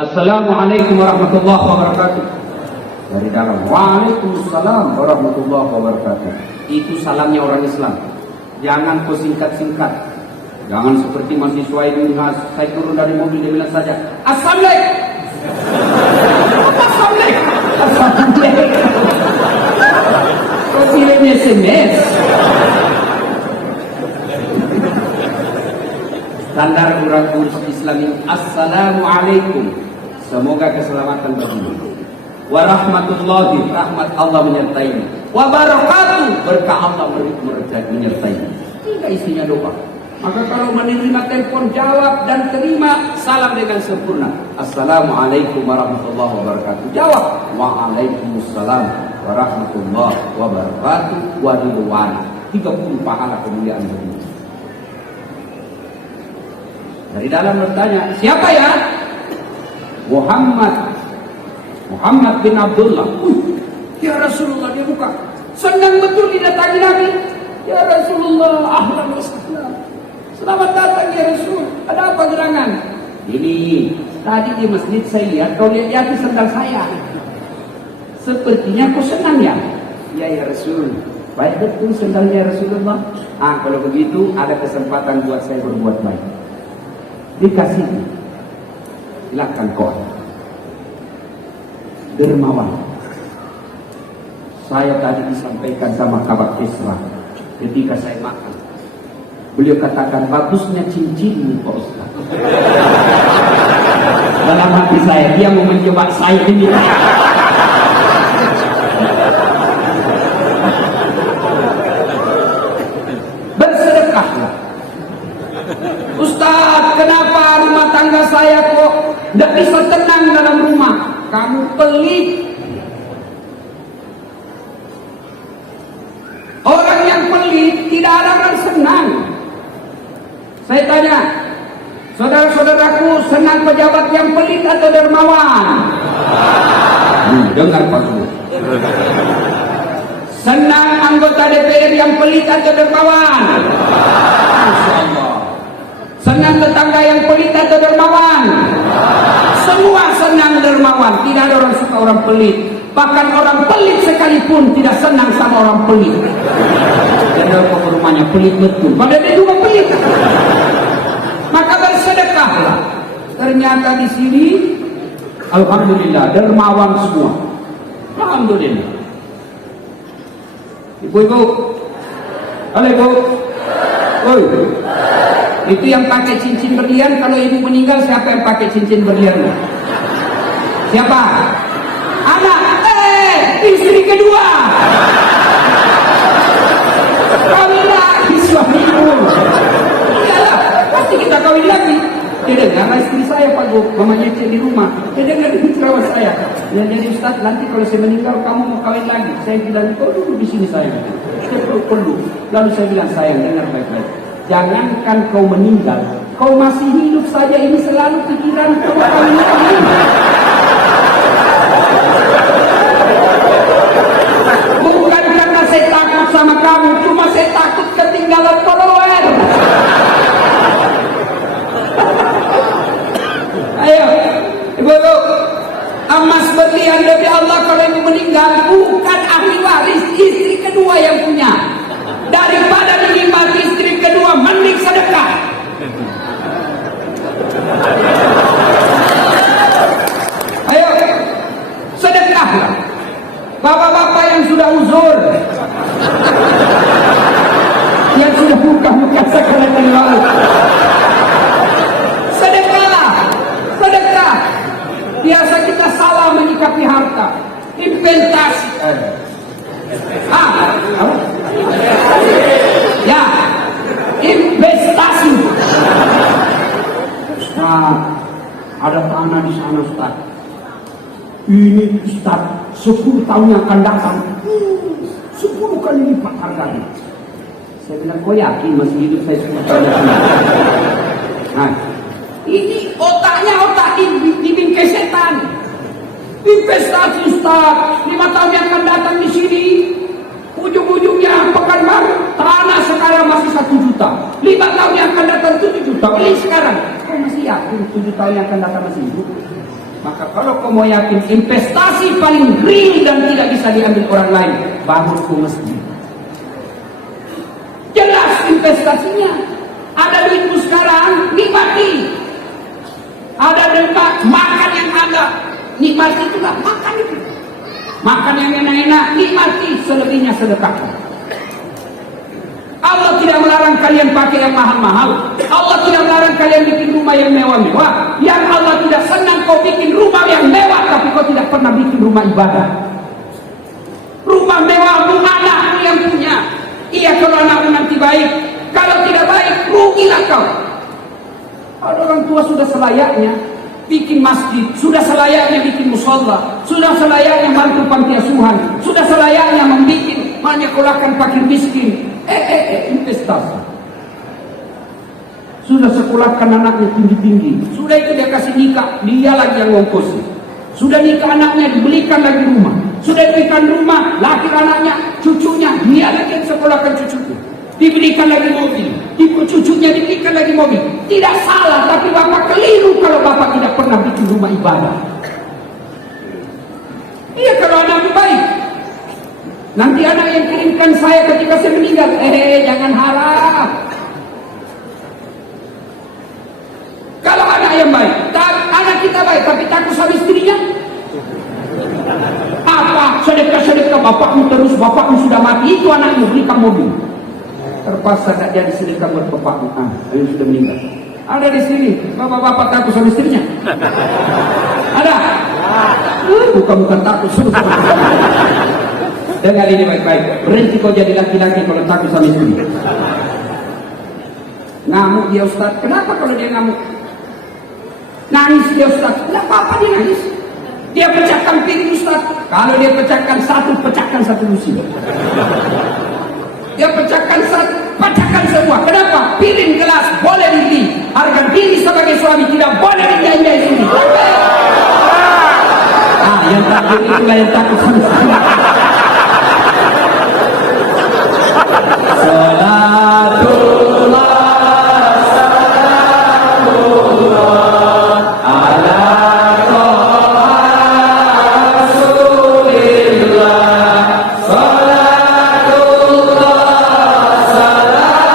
Assalamualaikum warahmatullahi wabarakatuh. Dari dalam, waalaikumsalam warahmatullahi wabarakatuh. Itu salamnya orang Islam. Jangan kau singkat-singkat. Jangan seperti mahasiswa ini, saya turun dari mobil dia bilang saja, Assalamualaikum. Assalamualaikum. Assalamualaikum. Kau kirim SMS. Standar urus Islam ini, Assalamualaikum. Semoga keselamatan bagimu. Warahmatullahi, rahmat Allah menyertaimu. Wabarakatuh, berkah Allah menyertaimu. Tidak isinya doa. Maka kalau menerima telepon, jawab dan terima salam dengan sempurna. Assalamualaikum warahmatullahi wabarakatuh. Jawab, waalaikumsalam warahmatullahi wabarakatuh. Waridwan, 30 pahala kemuliaan bagimu. Dari dalam bertanya, siapa ya? Muhammad bin Abdullah. Ya Rasulullah, dia buka. Senang betul didatangi Nabi. Ya Rasulullah, ahlan wa sahlan. Selamat datang ya Rasul. Ada apa gerangan? Ini tadi di masjid saya lihat kau lihat sendal saya. Sepertinya kau senang ya? Ya Rasul. Baik betul sendalnya Rasulullah. Kalau begitu ada kesempatan buat saya berbuat baik. Dikasih. Silakan kau. Dermawan. Saya tadi disampaikan sama Kabak Isra ketika saya makan. Beliau katakan, bagusnya cincinmu Pak Ustaz. Dalam hati saya, dia mau menjebak saya ini. Bersedekahlah. Ustaz, kenapa rumah tangga saya kok tidak bisa tenang dalam rumah? Kamu pelit. Orang yang pelit tidak ada orang senang. Saya tanya, saudara-saudaraku, senang pejabat yang pelit atau dermawan? Dengar Pak Guru. Senang anggota DPR yang pelit atau dermawan? Masya Allah. Senang tetangga yang pelit atau dermawan? Semua senang dermawan. Tidak ada orang suka orang pelit. Bahkan orang pelit sekalipun tidak senang sama orang pelit. Jadi ke rumahnya pelit betul, padahal dia juga pelit. Maka bersedekahlah. Ternyata di sini, alhamdulillah, dermawan semua. Alhamdulillah. Ibu-ibu, halo ibu. Oi. Itu yang pakai cincin berlian, kalau ibu meninggal siapa yang pakai cincin berlian? Siapa? Anak. Istri kedua. Kawin lagi suamimu. Iyalah, pasti kita kawin lagi. Dia dengar istri saya Pak Guru, mamanya cek di rumah. Dia dengar di ceramah saya. Ya jadi Ustaz, nanti kalau saya meninggal kamu mau kawin lagi. Saya bilang, kau duduk di sini sayang. Saya perlu. Lalu saya bilang, sayang dengar baik-baik. Jangankan kau meninggal, kau masih hidup saja ini selalu pikiran kau kawin lagi. Bukan karena saya takut sama kamu, cuma saya takut ketinggalan follower. Ayo, ibu-ibu, emas berlian dari Allah kalau ibu meninggal bukan ahli waris, istri kedua yang punya. Daripada dinikmati istri kedua, mending sedekah. Ayo, sedekahlah. Bapak-bapak yang sudah uzur, yang sudah buka sakaratul maut, sedekahlah, sedekah. Biasa kita salah menyikapi harta, investasi. Ya, investasi. Ustaz, ada tanah di sana Ustaz. Ini Ustaz, 10 tahun yang akan datang 10 kali lipat harganya. Saya bilang, kau yakin masih hidup saya 10 tahun lagi? Nah, ini otaknya otak dibingkai setan. Investasi Ustaz, 5 tahun yang akan datang di sini, ujung-ujungnya Pekanbaru, tanah sekarang masih 1 juta. 5 tahun yang akan datang 7 juta. Beli sekarang. Kau masih yakin 7 tahun yang akan datang masih hidup? Maka kalau kau mau yakin investasi paling real dan tidak bisa diambil orang lain, bangun ke masjid. Jelas investasinya. Ada duitmu sekarang, nikmati. Ada dekat makan yang ada, nikmati juga makan itu. Makan yang enak-enak, nikmati, selebihnya sedekahkan. Allah tidak melarang kalian pakai yang mahal-mahal. Allah tidak melarang kalian bikin rumah yang mewah-mewah. Yang Allah tidak senang kau bikin rumah yang mewah, tapi kau tidak pernah bikin rumah ibadah. Rumah mewahmu anakmu yang punya. Iya, kalau anakmu nanti baik. Kalau tidak baik, rugilah kau. Kalau orang tua sudah selayaknya bikin masjid, sudah selayaknya bikin musola, sudah selayaknya bantu panti asuhan, sudah selayaknya membuat menyekolahkan fakir miskin. Investasi. Sudah sekolahkan anaknya tinggi-tinggi, sudah itu dia kasih nikah, dia lagi yang ngongkosi. Sudah nikah anaknya, dibelikan lagi rumah. Sudah dibelikan rumah, lahir anaknya, cucunya, dia lagi yang sekolahkan cucunya. Diberikan lagi mobil, ibu cucunya diberikan lagi mobil. Tidak salah, tapi bapak keliru kalau bapak tidak pernah bikin rumah ibadah. Iya, kalau anaknya baik. Nanti anak yang kirimkan saya ketika saya meninggal, jangan harap. Kalau anak yang baik, anak kita baik, tapi takut sama istrinya. Apa? Sedekah-sedekah bapakmu terus, bapakmu sudah mati, itu anakmu belikan mobil. Terpaksa tak jadi sedekah buat bapakmu, yang sudah meninggal. Ada di sini, bapak-bapak takut sama istrinya? Ada? Bukan takut, suruh. Dengar ini baik-baik, berhenti kau jadi laki-laki kalau takut sama istri. Ngamuk dia Ustaz, kenapa kalau dia ngamuk? Nangis dia Ustaz, tidak apa-apa dia nangis. Dia pecahkan piring Ustaz, kalau dia pecahkan satu musibah. Dia pecahkan satu, pecahkan semua. Kenapa? Piring gelas boleh dibeli, harga diri sebagai suami tidak boleh dijajah sini. Yang takut itulah yang takut sama istri. Salatullah salamullah ala Rasulillah. Salatullah salamullah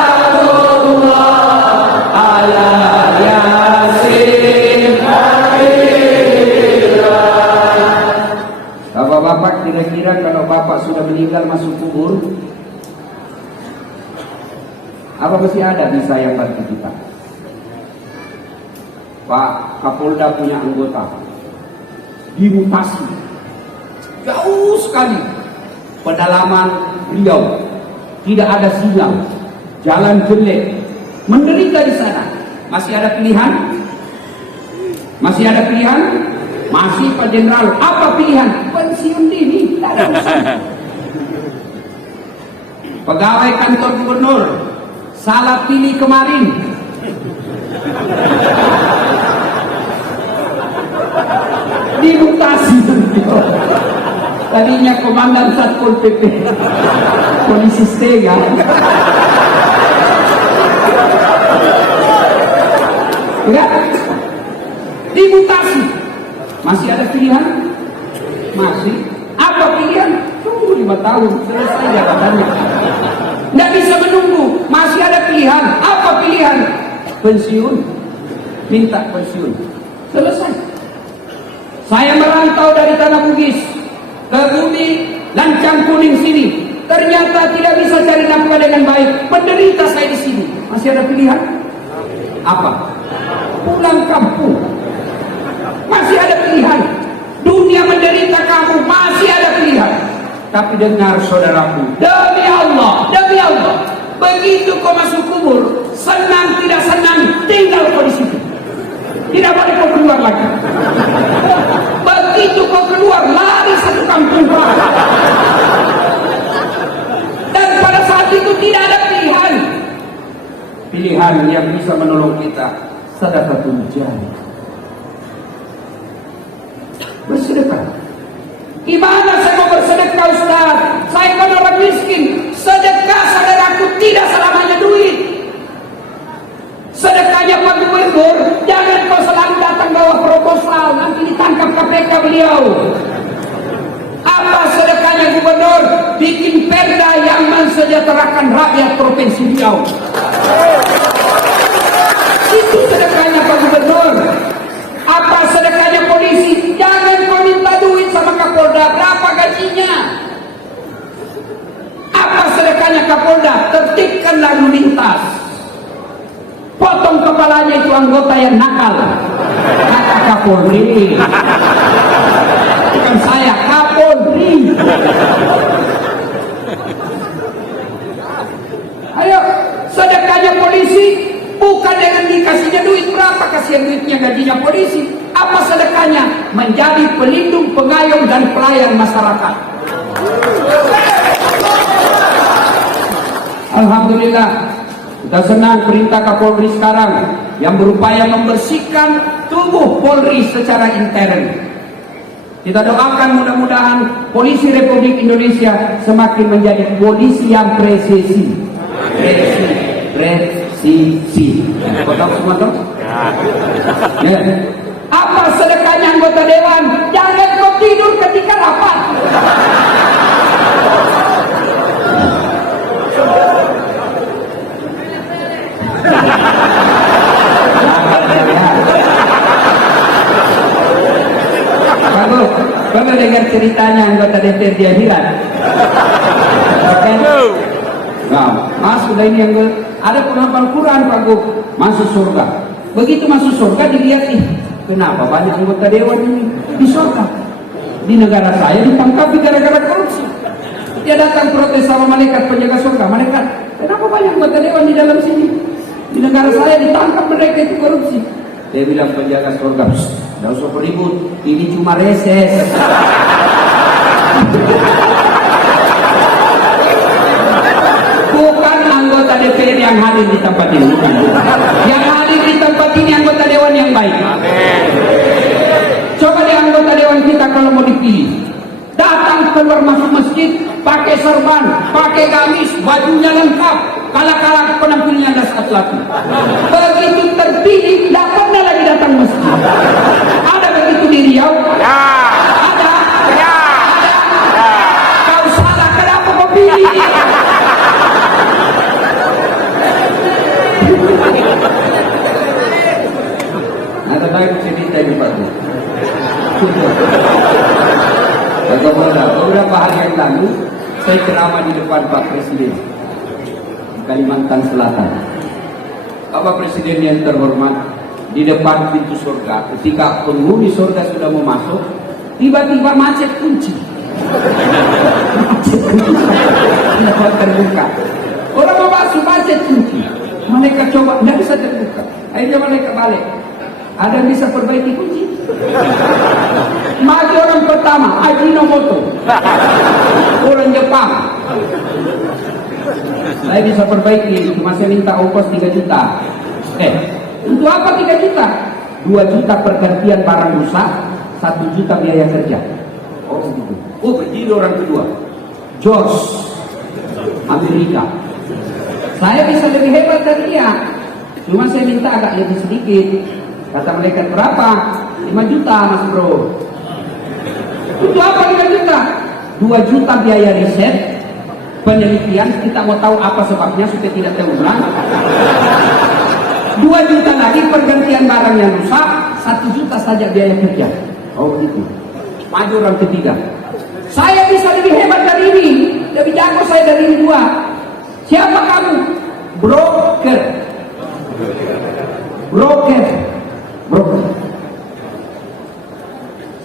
ala Yasin Habibillah. Bapak-bapak, kira-kira kalau bapak sudah meninggal masuk kubur, apa masih ada bisa yang bantu kita? Pak Kapolda punya anggota dimutasi jauh sekali pedalaman Riau, tidak ada sinyal, jalan jelek, menderita di sana. Masih ada pilihan? Masih ada pilihan? Masih Pak Jenderal. Apa pilihan? Pensiun dini. Tidak ada usaha. Pegawai kantor gubernur salah pilih kemarin. Dimutasi. Tadinya komandan Satpol PP, polisi setega. Enggak? Dimutasi. Masih ada pilihan? Masih. Apa pilihan? Tunggu 5 tahun selesai jabatannya. Tidak bisa menunggu, masih ada pilihan. Apa pilihan? Pensiun. Minta pensiun. Selesai. Saya merantau dari Tanah Bugis ke bumi Lancang Kuning sini. Ternyata tidak bisa cari nafkah dengan baik. Menderita saya di sini. Masih ada pilihan? Apa? Pulang kampung. Masih ada pilihan. Dunia menderita kamu, masih ada pilihan. Tapi dengar saudaraku, demi Allah, begitu kau masuk kubur, senang tidak senang, tinggal kau di situ. Tidak boleh kau keluar lagi. Begitu kau keluar, lari satu kampung. Dan pada saat itu tidak ada pilihan. Pilihan yang bisa menolong kita, sedekatul jariyah. Bersedekah. Gimana saya mau bersedekah Ustaz? Saya kan orang miskin. Sedekah saudaraku tidak selamanya duit. Sedekahnya Pak Gubernur, jangan kau selalu datang bawa proposal, nanti ditangkap beliau? Apa sedekahnya gubernur? Bikin perda yang mensejahterakan rakyat provinsi Riau. Itu sedekahnya Pak Gubernur. Apa sedekahnya polisi? Jangan kau minta duit sama Kapolda. Berapa gajinya? Apa sedekahnya Kapolda? Tertibkan lalu lintas. Potong kepalanya itu anggota yang nakal. Kata Kapolri. Bukan saya, Kapolri. Ayo, sedekahnya polisi bukan dengan dikasihnya duit. Berapa kasihan duitnya gajinya polisi? Apa sedekahnya? Menjadi pelindung, pengayom dan pelayan masyarakat. Alhamdulillah, kita senang perintah Kapolri sekarang yang berupaya membersihkan tubuh Polri secara intern. Kita doakan mudah-mudahan Polisi Republik Indonesia semakin menjadi polisi yang presisi. Presisi. Kau tahu semua tahu? Ya. Apa sedekahnya anggota dewan? Jangan kau tidur ketika rapat. Bagus dengar ceritanya anggota DPR dia hilang. Nah, masuk ini yang ada penghafal Quran Pak Gu, masuk surga. Begitu masuk surga dilihat nih, kenapa banyak anggota dewan ini di surga? Di negara saya ditangkap gara-gara korupsi. Dia datang protes sama malaikat penjaga surga. Malaikat, kenapa banyak anggota dewan di dalam sini? Di negara saya ditangkap mereka itu korupsi. Dia bilang penjaga surga, tidak usah beribut, ini cuma reses. Bukan anggota DPR yang hadir di tempat ini, bukan. Yang hadir di tempat ini anggota dewan yang baik. Coba di anggota dewan kita kalau mau dipilih, datang keluar masuk masjid, pakai serban, pakai gamis, bajunya lengkap, kalah-kalah penampilannya dasar laki. Begitu terpilih, tidak pernah lagi datang masjid. Ada begitu di Riau? Ada. Kau salah, kenapa kau pilih? Ada lagi cerita di Pak. Beberapa hari yang lalu saya ceramah di depan Pak Presiden di Kalimantan Selatan. Bapak Presiden yang terhormat, di depan pintu surga, ketika penghuni surga sudah mau masuk, tiba-tiba macet kunci. Tidak terbuka. Orang mau masuk macet kunci. Mereka coba, tidak bisa terbuka. Akhirnya mereka balik. Ada yang bisa perbaiki kunci? Maju orang pertama, Ajinomoto, orang Jepang. Saya bisa perbaiki, cuma saya minta ongkos 3 juta. Untuk apa 3 juta? 2 juta pergantian barang rusak, 1 juta biaya kerja. Oh begitu. Oh berdiri orang kedua, George, Amerika. Saya bisa lebih hebat dari dia, cuma saya minta agak lebih sedikit. Kata malaikat, berapa? 5 juta mas bro. Untuk apa 5 juta? 2 juta biaya riset, penelitian, kita mau tahu apa sebabnya supaya tidak terulang. 2 juta lagi pergantian barang yang rusak, 1 juta saja biaya kerja. Oh begitu. Maju orang ketiga. Saya bisa lebih hebat dari ini, lebih jago saya dari ini 2. Siapa kamu? Broker.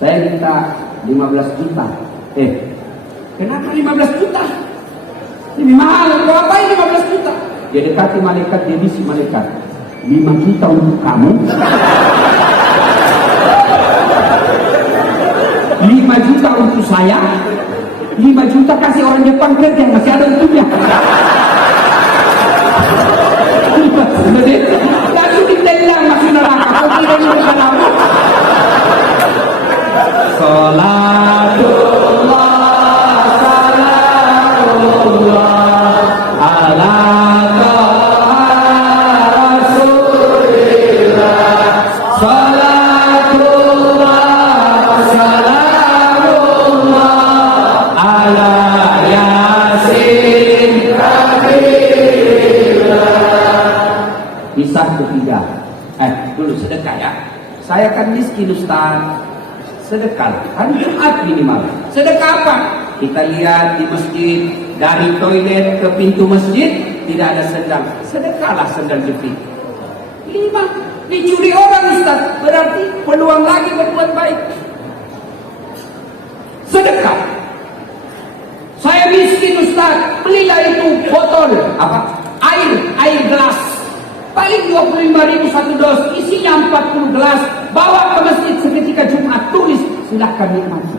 Saya minta 15 juta. Kenapa 15 juta? Lebih mahal. Kau apain 15 juta? Dia dekati malaikat, dia bisi malaikat. 5 juta untuk kamu, 5 juta untuk saya, 5 juta kasih orang Jepang kerja, masih ada untuknya. Lalu ditelang masuk neraka. Kau tidak ingin apa? Salatullah, salatullah ala Rasulillah. Salatullah, salatullah miskin Ustaz. Sedekah, hari Jumat minimal. Sedekah apa? Kita lihat di masjid, dari toilet ke pintu masjid tidak ada sendal. Sedekahlah sendal jepit. 5, dicuri orang Ustaz, berarti peluang lagi berbuat baik. Sedekah. Saya miskin Ustaz, belilah itu botol apa? Air gelas. Paling 25.000 satu dos, isinya 40 gelas. Bawa ke masjid seketika Jumat, tulis, silahkan nikmati.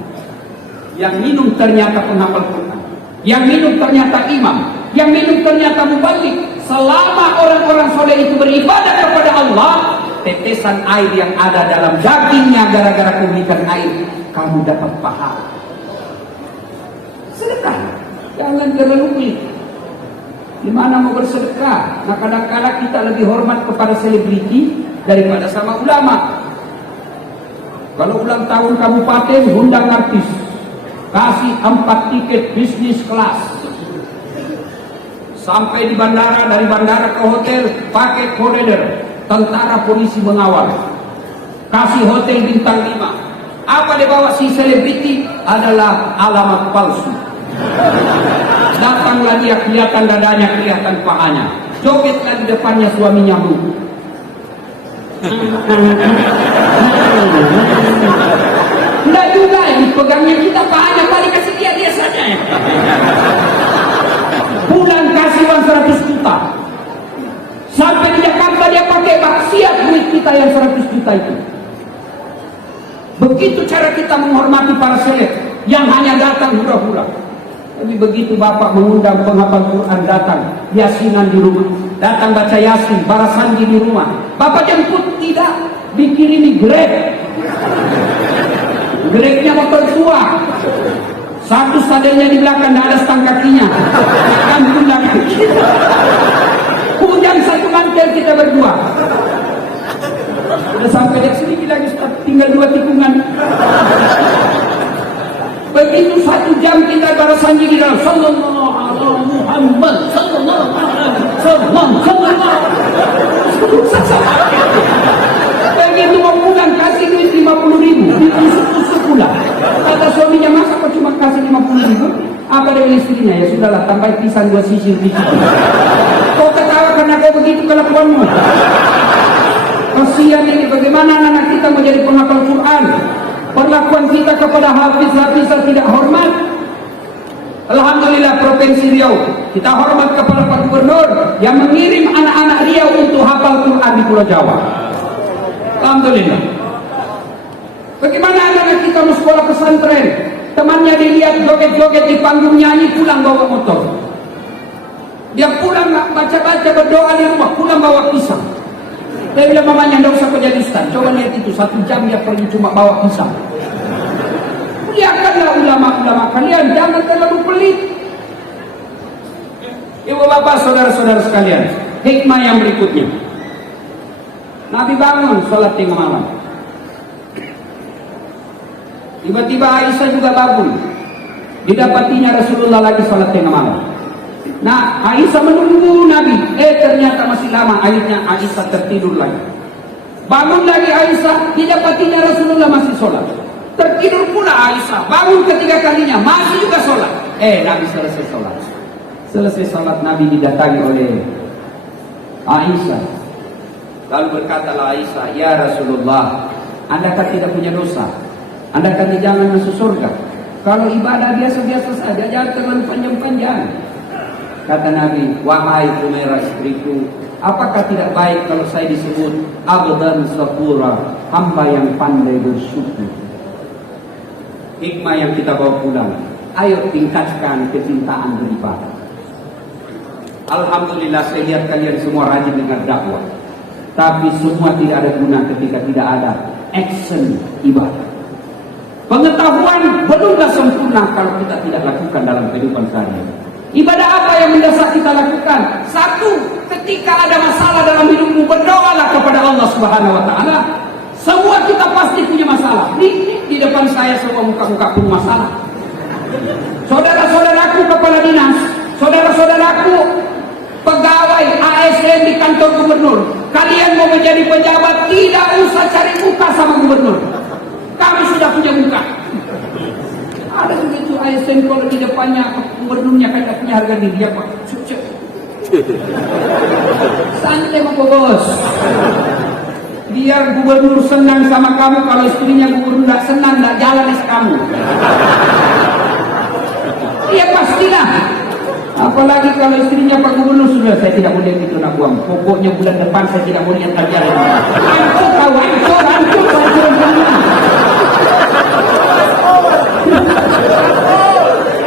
Yang minum ternyata penghafal Quran, yang minum ternyata imam, yang minum ternyata mubalik. Selama orang-orang soleh itu beribadah kepada Allah, tetesan air yang ada dalam dagingnya gara-gara kebaikan air, kamu dapat pahala. Sedekah, jangan terlalu pelit. Di mana mau bersedekah? Nah, kadang-kadang kita lebih hormat kepada selebriti daripada sama ulama. Kalau ulang tahun kabupaten, undang artis, kasih 4 tiket bisnis kelas. Sampai di bandara, dari bandara ke hotel pakai koridor, tentara polisi mengawal. Kasih hotel bintang 5. Apa dia bawa si selebriti? Adalah alamat palsu. Datanglah dia, kelihatan dadanya, kelihatan pahanya. Jogetlah di depannya suaminya bu. Enggak juga ini pegangnya kita pahanya, paling kasih dia saja ya. Bulan kasih uang 100 juta. Sampai di Jakarta dia pakai maksiat duit kita yang 100 juta itu. Begitu cara kita menghormati para seleb yang hanya datang hura-hura. Tapi begitu Bapak mengundang penghafal Quran datang, yasinan di rumah, datang baca yasin, barasandi di rumah, Bapak jemput tidak, dikirimi Grab. Grabnya motor tua, satu sadelnya di belakang, tidak ada stang kakinya, kan tundang kaki. Hujan satu mantel kita berdua. Sudah sampai di sini lagi, tinggal 2 tikungan. Begitu 1 jam kita barasanji di dalam sallallahu alaihi Muhammad sallallahu alaihi wasallam. Begitu mau pulang kasih duit 50.000, ditusuk-tusuk pula. Kata suaminya, masa kok cuma kasih 50.000? Apa dengan istrinya? Ya sudahlah, tambah pisang 2 sisir dikit. Kau ketawa karena kau begitu kelakuanmu. Kasihan ini, bagaimana anak kita menjadi penghafal Quran? Perlakuan kita kepada hafiz-hafizah tidak hormat. Alhamdulillah Provinsi Riau, kita hormat kepada Pak Gubernur yang mengirim anak-anak Riau untuk hafal Quran di Pulau Jawa. Alhamdulillah. Bagaimana anak kita mau sekolah pesantren, temannya dilihat joget-joget di panggung nyanyi, pulang bawa motor. Dia pulang baca-baca berdoa di rumah, pulang bawa pisang. Saya bilang mamanya, tidak usah kerja di Ustaz. Coba lihat itu, 1 jam dia pergi cuma bawa pisang. Lihatkanlah ulama-ulama kalian, jangan terlalu pelit. Ibu bapak, saudara-saudara sekalian, hikmah yang berikutnya. Nabi bangun sholat tengah malam. Tiba-tiba Aisyah juga bangun. Didapatinya Rasulullah lagi sholat tengah malam. Nah, Aisyah menunggu Nabi. Ternyata masih lama. Akhirnya Aisyah tertidur lagi. Bangun lagi Aisyah, didapatinya Rasulullah masih sholat. Tertidur pula Aisyah. Bangun ketiga kalinya, masih juga sholat. Nabi selesai sholat. Selesai sholat, Nabi didatangi oleh Aisyah. Lalu berkatalah Aisyah, ya Rasulullah, Anda kan tidak punya dosa, Anda kan jangan masuk surga. Kalau ibadah biasa-biasa saja, jangan terlalu panjang-panjang. Kata Nabi, wahai Umairah istriku, apakah tidak baik kalau saya disebut abdan syakura, hamba yang pandai bersyukur? Hikmah yang kita bawa pulang, ayo tingkatkan kecintaan beribadah. Alhamdulillah saya lihat kalian semua rajin dengar dakwah, tapi semua tidak ada guna ketika tidak ada action ibadah. Pengetahuan belumlah sempurna kalau kita tidak lakukan dalam kehidupan sehari-hari. Ibadah apa yang mendasar kita lakukan? 1, ketika ada masalah dalam hidupmu, berdoalah kepada Allah Subhanahu wa taala. Semua kita pasti punya masalah. Di depan saya semua muka-muka punya masalah. Saudara-saudaraku kepala dinas, saudara-saudaraku pegawai ASN di kantor gubernur, kalian mau menjadi pejabat, tidak usah cari muka sama gubernur. Kamu sudah punya muka. Ada begitu ASN kalau di depannya gubernurnya kagak punya harga diri dia Pak. Santai Pak Bos. Biar gubernur senang sama kamu, kalau istrinya gubernur tidak senang, tidak jalan kamu. Iya pastilah. Apalagi kalau istrinya Pak Gubernur, sudah saya tidak boleh gitu nak buang. Pokoknya bulan depan saya tidak boleh yang terjadi. Hancur kau, hancur.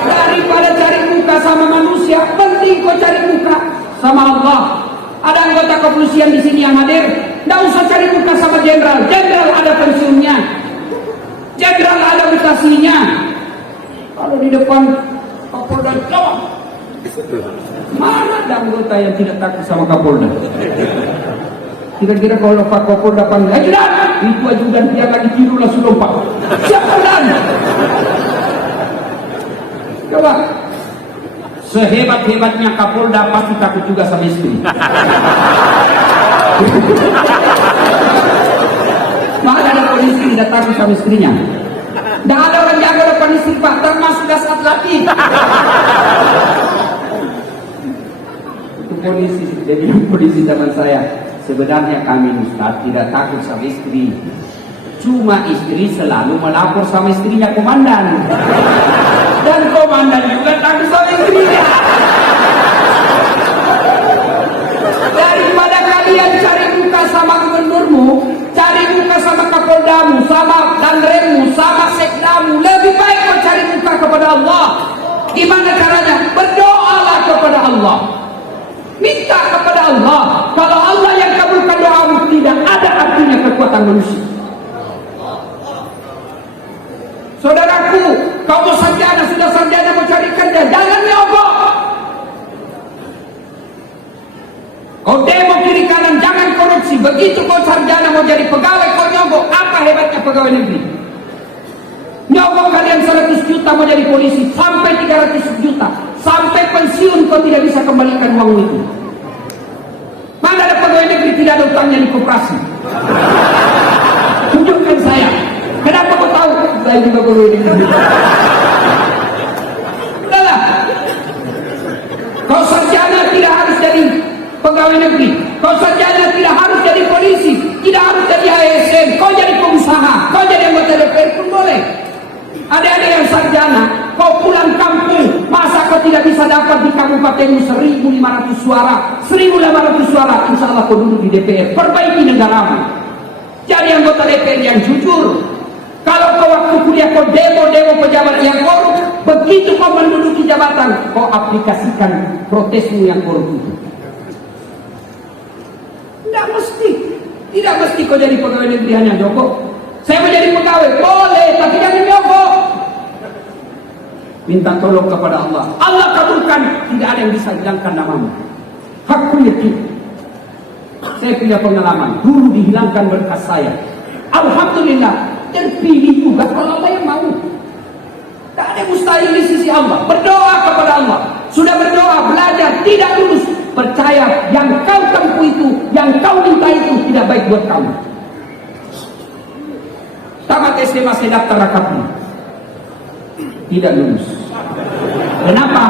Daripada cari muka sama manusia, penting kau cari muka sama Allah. Ada anggota kepolisian di sini yang hadir, tidak usah cari muka sama jenderal. Jenderal ada pensiunnya, jenderal ada mutasinya. Kalau di depan Kapolda Jawa, mana ada anggota yang tidak takut sama Kapolda? Kira-kira kalau Pak Kapolda panggil ajudan, itu ajudan dia lagi tidur langsung lompat. Siapa dan? Coba. Sehebat-hebatnya Kapolda pasti takut juga sama istri. Maka ada polisi tidak takut sama istrinya. Tidak ada orang jaga depan istri Pak, termasuk saat latih. Itu polisi, jadi polisi zaman saya. Sebenarnya kami Ustaz tidak takut sama istri. Cuma istri selalu melapor sama istrinya komandan. Dan komandan juga takut sama istrinya. Daripada kalian cari muka sama gubernurmu, cari muka sama kapoldamu, sama danremmu, sama sekdamu, lebih baik kau cari muka kepada Allah. Gimana caranya? Berdoalah kepada Allah. Minta kepada Allah. Kalau Allah yang kabulkan doamu, tidak ada artinya kekuatan manusia. Saudaraku, kamu sarjana, sudah sarjana mau cari kerja, jangan nyogok. Kau demo kiri kanan, jangan korupsi. Begitu kau sarjana mau jadi pegawai, kau nyogok. Apa hebatnya pegawai negeri? Nyogok kalian 100 juta mau jadi polisi, sampai 300 juta. Sampai pensiun kau tidak bisa kembalikan uang itu. Mana ada pegawai negeri tidak ada utangnya di koperasi? Tunjukkan saya. Kenapa kau tahu? Saya juga pegawai negeri. Udahlah. Kau sarjana tidak harus jadi pegawai negeri. Kau sarjana tidak harus jadi polisi, tidak harus jadi ASN. Kau jadi pengusaha, kau jadi anggota DPR pun boleh. Ada yang sarjana, kau pulang kampung, masa kau tidak bisa dapat di kabupatenmu 1.500 suara, 1.500 suara, insya Allah kau duduk di DPR. Perbaiki negaramu. Jadi anggota DPR yang jujur. Kalau kau waktu kuliah kau demo pejabat yang korup, begitu kau menduduki jabatan, kau aplikasikan protesmu yang korup itu. Tidak mesti kau jadi pegawai negeri hanya nyogok. Saya mau jadi pegawai, boleh, tapi jangan nyogok. Minta tolong kepada Allah. Allah kabulkan, tidak ada yang bisa hilangkan namamu. Hakul yakin. Saya punya pengalaman, dulu dihilangkan berkas saya. Alhamdulillah, terpilih juga kalau Allah yang mau. Tak ada mustahil di sisi Allah. Berdoa kepada Allah. Sudah berdoa, belajar, tidak lulus. Percaya yang kau tempuh itu, yang kau minta itu tidak baik buat kamu. Tamat SMA saya daftar rakapnya, tidak lulus. Kenapa?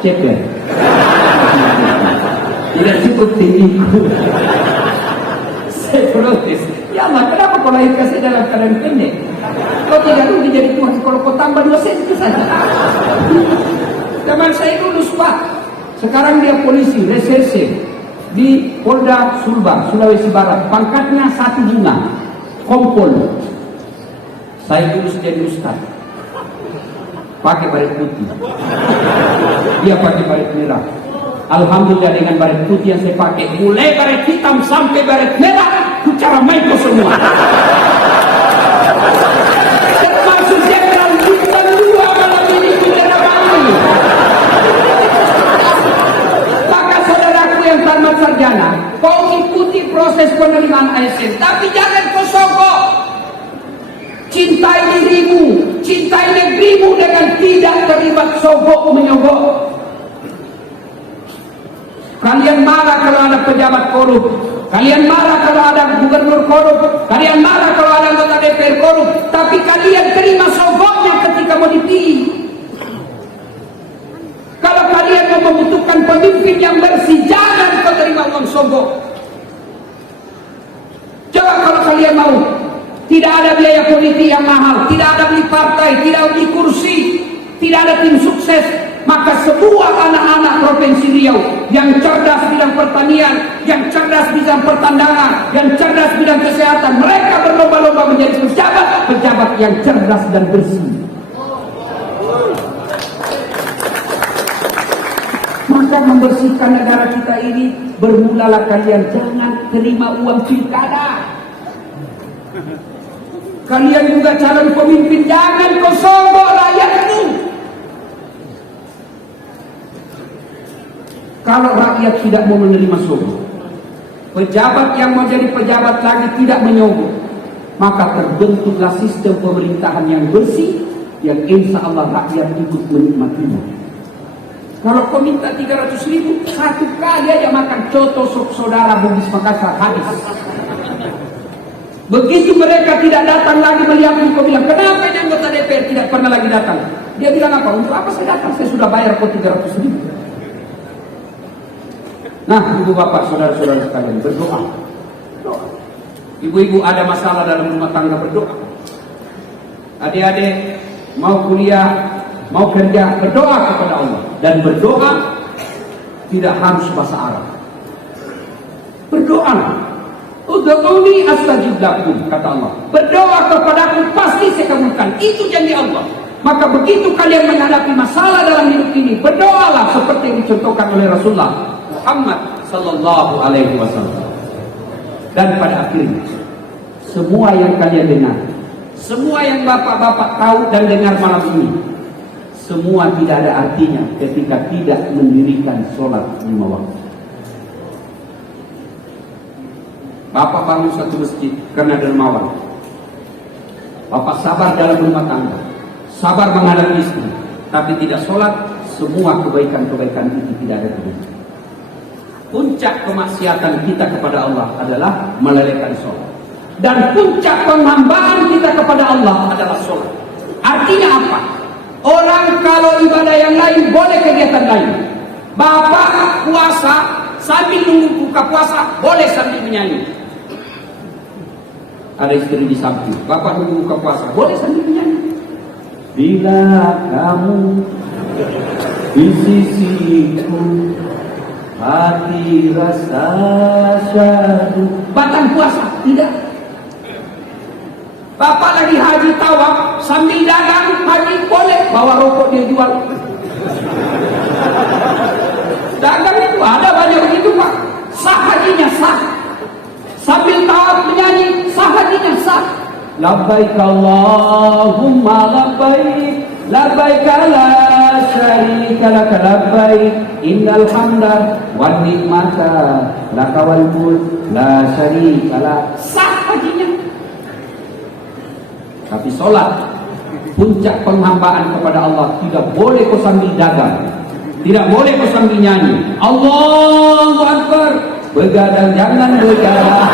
Ceker. Tidak cukup tinggiku. Saya protes. Ya Allah, kenapa kau lahirkan saya dalam keadaan pendek? Kau tidak rugi jadi Tuhan kalau kau tambah 2 senti saja. Teman saya lulus Pak. Sekarang dia polisi, reserse di Polda Sulbar, Sulawesi Barat. Pangkatnya 1 bunga, kompol. Saya lulus jadi ustaz. Pakai baret putih. Dia pakai baret merah. Alhamdulillah dengan baret putih yang saya pakai, mulai baret hitam sampai baret merah, ku cara main kau semua. Termasuk jenderal bintang 2 malam ini bendera kami. Maka saudaraku yang tamat sarjana, kau ikuti proses penerimaan ASN, tapi jangan kau sogok. Cintai dirimu, cintai negerimu dengan tidak terlibat sogok menyogok. Kalian marah kalau ada pejabat korup, Kalian marah kalau ada gubernur korup, kalian marah kalau ada anggota DPR korup, tapi kalian terima sogoknya ketika mau dipilih. Kalau kalian mau membutuhkan pemimpin yang bersih, jangan kau terima uang sogok. Coba kalau kalian mau, tidak ada biaya politik yang mahal, tidak ada beli partai, tidak beli kursi, tidak ada tim sukses, maka semua anak-anak Provinsi Riau yang cerdas bidang pertanian, yang cerdas bidang pertandangan, yang cerdas bidang kesehatan, mereka berlomba-lomba menjadi pejabat yang cerdas dan bersih. Maka membersihkan negara kita ini, bermulalah kalian, jangan terima uang pilkada. Kalian juga calon pemimpin, jangan kau sogok rakyatmu. Kalau rakyat tidak mau menerima sogok, pejabat yang mau jadi pejabat lagi tidak menyogok, maka terbentuklah sistem pemerintahan yang bersih, yang insya Allah rakyat ikut menikmatinya. Kalau kau minta 300.000, satu kali aja makan coto saudara Bugis Makassar habis. Begitu mereka tidak datang lagi melihat, kau bilang, kenapa ini anggota DPR tidak pernah lagi datang? Dia bilang apa? Untuk apa saya datang? Saya sudah bayar kau 300.000. Nah, ibu bapak, saudara-saudara sekalian, berdoa. Ibu-ibu ada masalah dalam rumah tangga, berdoa. Adik-adik mau kuliah, mau kerja, berdoa kepada Allah. Dan berdoa tidak harus bahasa Arab. Berdoa. Ud'uni astajib lakum, kata Allah. Berdoa kepadaku pasti saya kabulkan. Itu janji Allah. Maka begitu kalian menghadapi masalah dalam hidup ini, berdoalah seperti yang dicontohkan oleh Rasulullah Muhammad sallallahu alaihi wasallam. Dan pada akhirnya, semua yang kalian dengar, semua yang bapak-bapak tahu dan dengar malam ini, semua tidak ada artinya ketika tidak mendirikan sholat 5 waktu. Bapak bangun satu masjid karena dermawan. Bapak sabar dalam rumah tangga, sabar menghadapi istri, tapi tidak sholat, semua kebaikan-kebaikan itu tidak ada kebaikan. Puncak kemaksiatan kita kepada Allah adalah melalaikan sholat. Dan puncak penghambaan kita kepada Allah adalah sholat. Artinya apa? Orang kalau ibadah yang lain boleh kegiatan lain. Bapak puasa sambil nunggu buka puasa, boleh sambil menyanyi. Ada istri di samping, bapak nunggu buka puasa, boleh sambil menyanyi. Bila kamu di sisiku, hati rasa syahdu. Batang puasa, tidak. Bapak lagi haji tawaf sambil dagang haji, boleh bawa rokok dia jual. Dagang itu ada banyak begitu Pak. Sah hajinya, sah. Sambil tawaf menyanyi, sah hajinya, sah. Labbaik Allahumma labbaik, labbaik la syarika lak labbaik, innal hamda wan ni'mata laka wal mulk la syarika lak. Sah hajinya. Tapi sholat, puncak penghambaan kepada Allah, tidak boleh kau sambil dagang, tidak boleh kau sambil nyanyi. Allahu Akbar, begadang jangan begadang.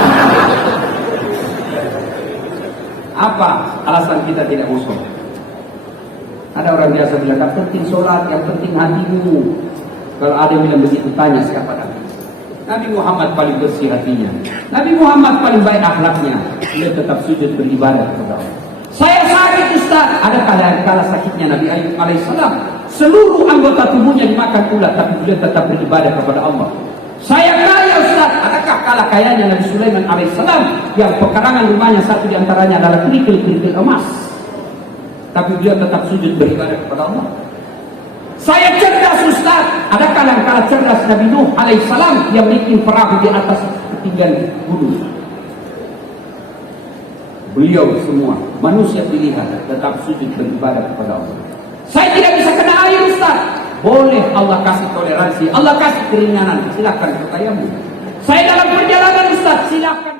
Apa alasan kita tidak mau sholat? Ada orang biasa bilang, tak penting sholat, yang penting hatimu. Kalau ada yang bilang begitu, tanya siapa Nabi? Nabi Muhammad paling bersih hatinya, Nabi Muhammad paling baik akhlaknya. Dia tetap sujud beribadah kepada Allah. Saya sakit Ustaz, ada kala sakitnya Nabi Ayub alaihissalam, seluruh anggota tubuhnya dimakan ulat, tapi dia tetap beribadah kepada Allah. Saya kaya Ustaz, adakah kala kayanya Nabi Sulaiman alaihissalam, yang pekarangan rumahnya satu diantaranya adalah kerikil-kerikil emas, tapi dia tetap sujud beribadah kepada Allah. Saya cerdas Ustaz, adakah kala cerdas Nabi Nuh alaihissalam, yang bikin perahu di atas ketinggian gunung. Beliau semua manusia pilihan tetap sujud beribadah kepada Allah. Saya tidak bisa kena air Ustaz, boleh Allah kasih toleransi, Allah kasih keringanan, silakan bertayamum. Saya dalam perjalanan Ustaz, silakan.